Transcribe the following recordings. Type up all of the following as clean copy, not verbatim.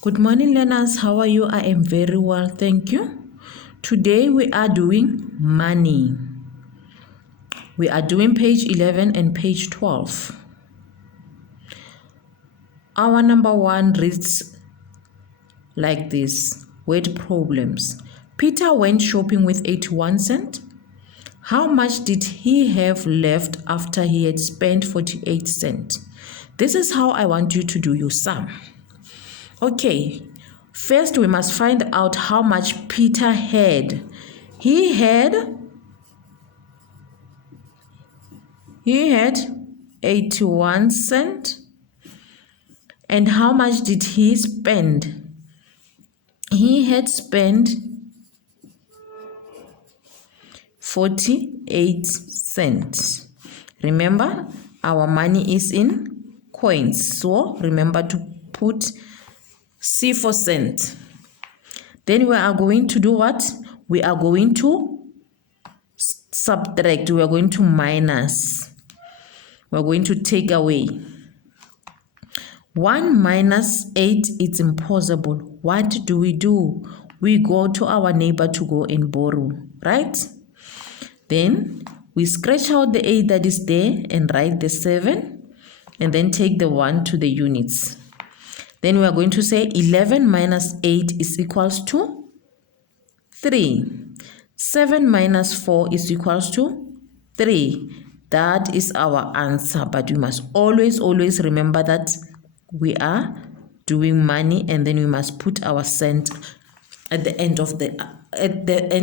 Good morning, learners. How are you? I am very well, thank you. Today we are doing money. We are doing page 11 and page 12. Our number one reads like this: word problems. Peter went shopping with 81 cents. How much did he have left after he had spent 48 cents? This is how I want you to do your sum. Okay, first we must find out how much Peter had. He had 81 cents. And how much did he spend? He had spent 48 cents. Remember, our money is in coins. So remember to put C for cent. Then we are going to do what? We are going to subtract. We are going to minus. We are going to take away. 1 minus 8 is impossible. What do? We go to our neighbor to go and borrow, right? Then we scratch out the 8 that is there and write the 7 and then take the 1 to the units. Then we are going to say 11 minus 8 is equals to 3. 7 minus 4 is equals to 3. That is our answer, but we must always remember that we are doing money, and then we must put our cent at the end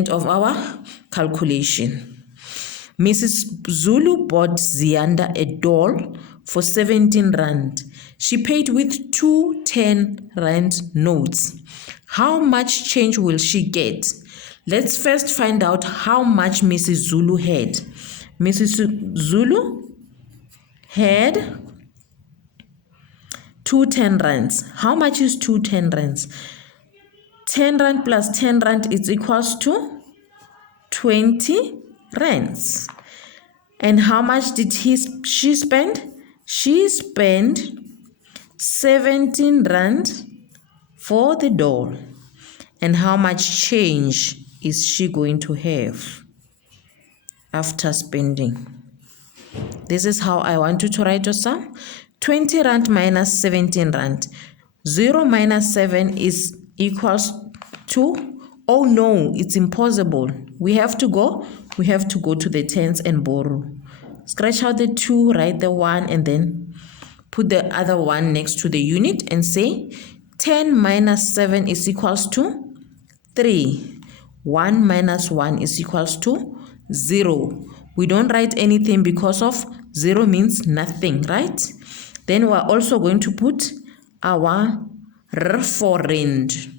of our calculation. Mrs. Zulu bought Zianda a doll for 17 rand. She paid with 2 10-rand notes. How much change will she get? Let's first find out how much Mrs. Zulu had. Mrs. Zulu had 2 10 rands. How much is 2 10 rands? 10 rand plus 10 rand is equals to 20 rands. And how much did she spend? She spent 17 rand for the doll. And how much change is she going to have after spending? This is how I want you to write your sum. 20 rand minus 17 rand. 0 minus 7 is equals to, oh no, it's impossible. We have to go to the tens and borrow. Scratch out the 2, write the 1, and then put the other 1 next to the unit and say 10 minus 7 is equals to 3. 1 minus 1 is equals to 0. We don't write anything because of 0 means nothing, right? Then we're also going to put our R for rand.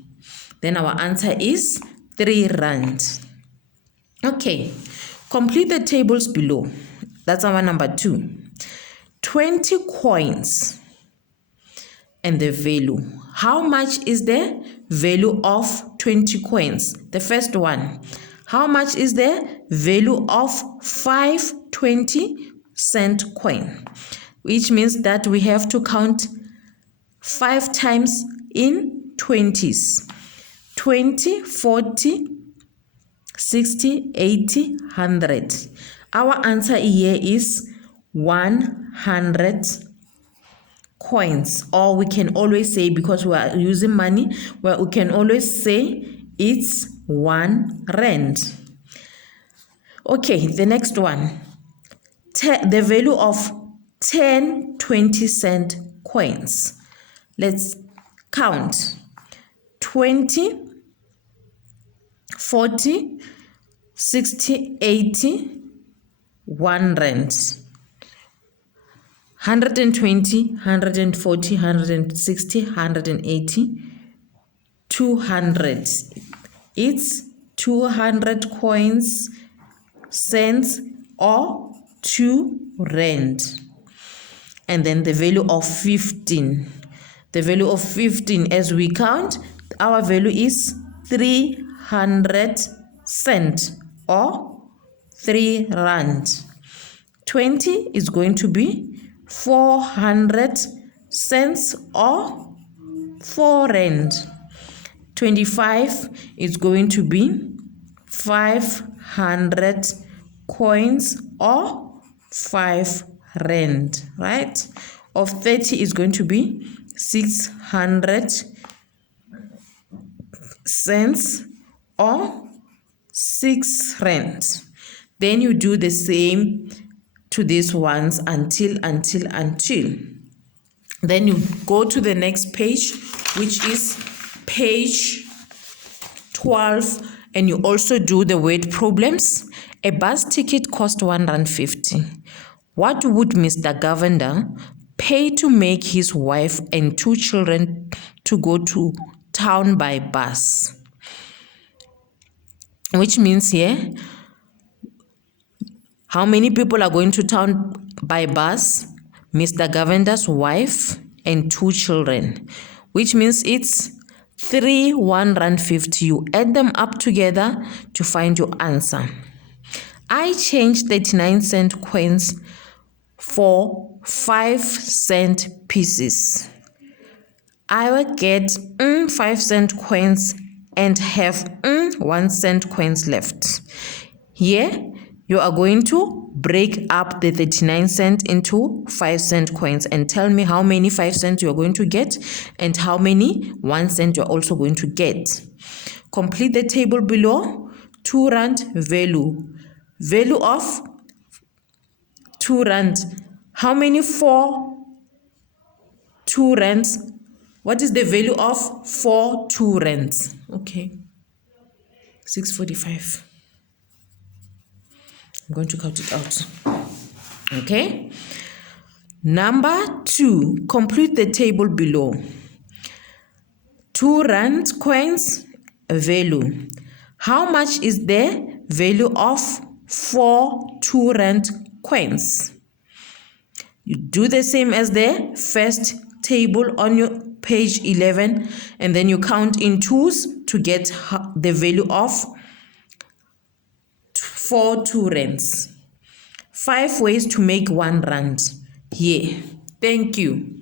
Then our answer is 3 rand. Okay, complete the tables below. That's our number 2. 20 coins and the value. How much is the value of 20 coins? The first one. How much is the value of 5 20-cent coin? Which means that we have to count 5 times in 20s. 20, 40, 60, 80, 100. Our answer here is 100 coins. Or we can always say, because we are using money, well, we can always say it's 1 rand. Okay, the next one. The value of 10 20-cent coins. Let's count. 20, 40, 60, 80, 1 rand. 120, 140, 160, 180, 200. It's 200 coins, cents, or 2 rand. And then the value of 15. The value of 15, as we count, our value is 300 cents or 3 rand. 20 is going to be 400 cents or 4 rand. 25 is going to be 500 coins or 5 rand, right? Of 30 is going to be 600 cents or 6 rand. Then you do the same to these ones until. Then you go to the next page, which is page 12, and you also do the word problems. A bus ticket cost 150 Rand. What would Mr. Govender pay to make his wife and 2 children to go to town by bus? Which means here, how many people are going to town by bus? Mr. Govender's wife and 2 children, which means it's 150. You add them up together to find your answer. I changed 39-cent coins for 5-cent pieces. I will get 5-cent coins and have 1-cent coins left. Here, you are going to break up the 39-cent into 5-cent coins and tell me how many 5 cents you are going to get and how many 1 cent you are also going to get. Complete the table below. 2 rand value. Value of 2 rand. How many 4 2 rands? What is the value of 4 2 rands? Okay. 645. I'm going to count it out. Okay. Number 2, complete the table below. 2 rand coins value. How much is the value of 4 2 rand coins? You do the same as the first table on your page 11, and then you count in 2s to get the value of 4 2 rands. 5 ways to make 1 rand. Yeah. Thank you.